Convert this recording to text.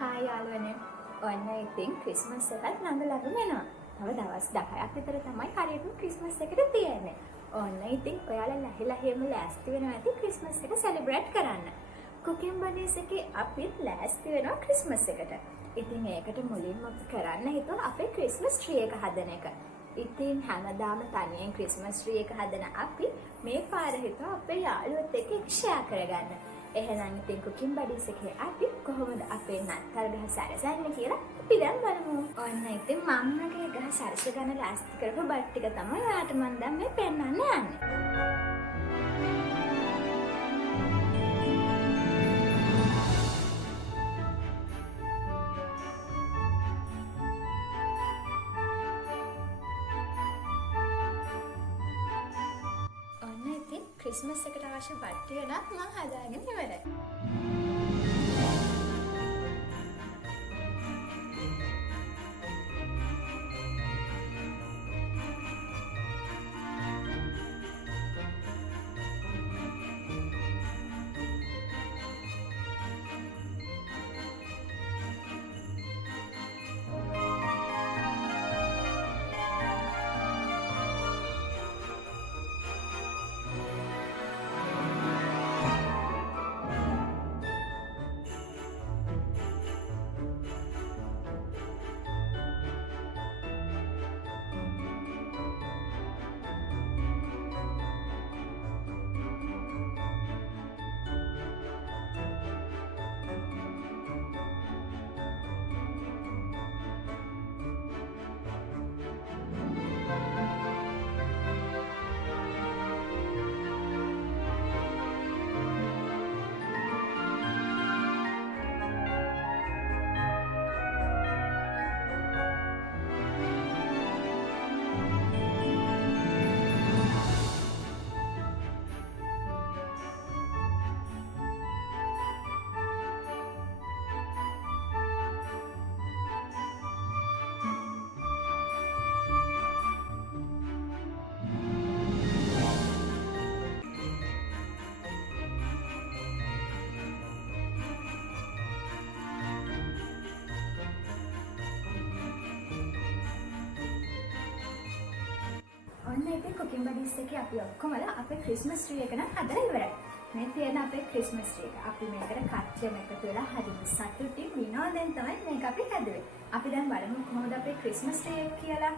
Hi යාළුවනේ. ඔන්න ඉතින් ක්‍රිස්මස් එකත් ළඟ වෙනවා. තව දවස් 10ක් විතර තමයි හරියටම ක්‍රිස්මස් එකට තියෙන්නේ. ඔන්න ඉතින් ඔයාලා ලහිලහියම ලෑස්ති වෙනවා ඇති ක්‍රිස්මස් එක සෙලිබ්‍රේට් කරන්න. කුකින් බඩේස් එකේ අපිත් ලෑස්ති වෙනවා ක්‍රිස්මස් එකට. ඉතින් ඒකට මුලින්ම කරන්න හිතුවා අපේ ක්‍රිස්මස් ට්‍රී එක හදන එක. ඉතින් හැමදාම තනියෙන් ක්‍රිස්මස් ට්‍රී එක හදන අපි මේ පාර හිතුවා අපේ යාළුවොත් එක්ක ඒක ෂෙයා කරගන්න. එහෙනම් ඉතින් කුකින් බඩේස් එකේ අපි කොහොමද අපේ නත්තල් ගහ සැරසන්නේ කියලා අපි දැන් බලමු. ඔන්න ඉතින් මම්මගේ ගහ සැරස ගන්න ලෑස්ති කරපු බඩ් ටික තමයි ඔයාලට මම දැන් මේ පෙන්නන්න යන්නේ. ක්‍රිස්මස් එකට අවශ්‍ය බට්ටිය නම් මම හදාගෙන ඉවරයි. ඔන්න ඉතින් කුකින් බඩේස් එකේ අපි ඔක්කොමලා අපේ ක්‍රිස්මස් ට්‍රී එක නම් හදලා ඉවරයි. මේ තියෙන අපේ ක්‍රිස්මස් ට්‍රී එක. අපි මේකට කච්චියම එකතු වෙලා හරිම සතුටින් විනෝදෙන් තමයි මේක අපි හැදුවේ. අපි දැන් බලමු කොහොමද අපේ ක්‍රිස්මස් ට්‍රී එක කියලා.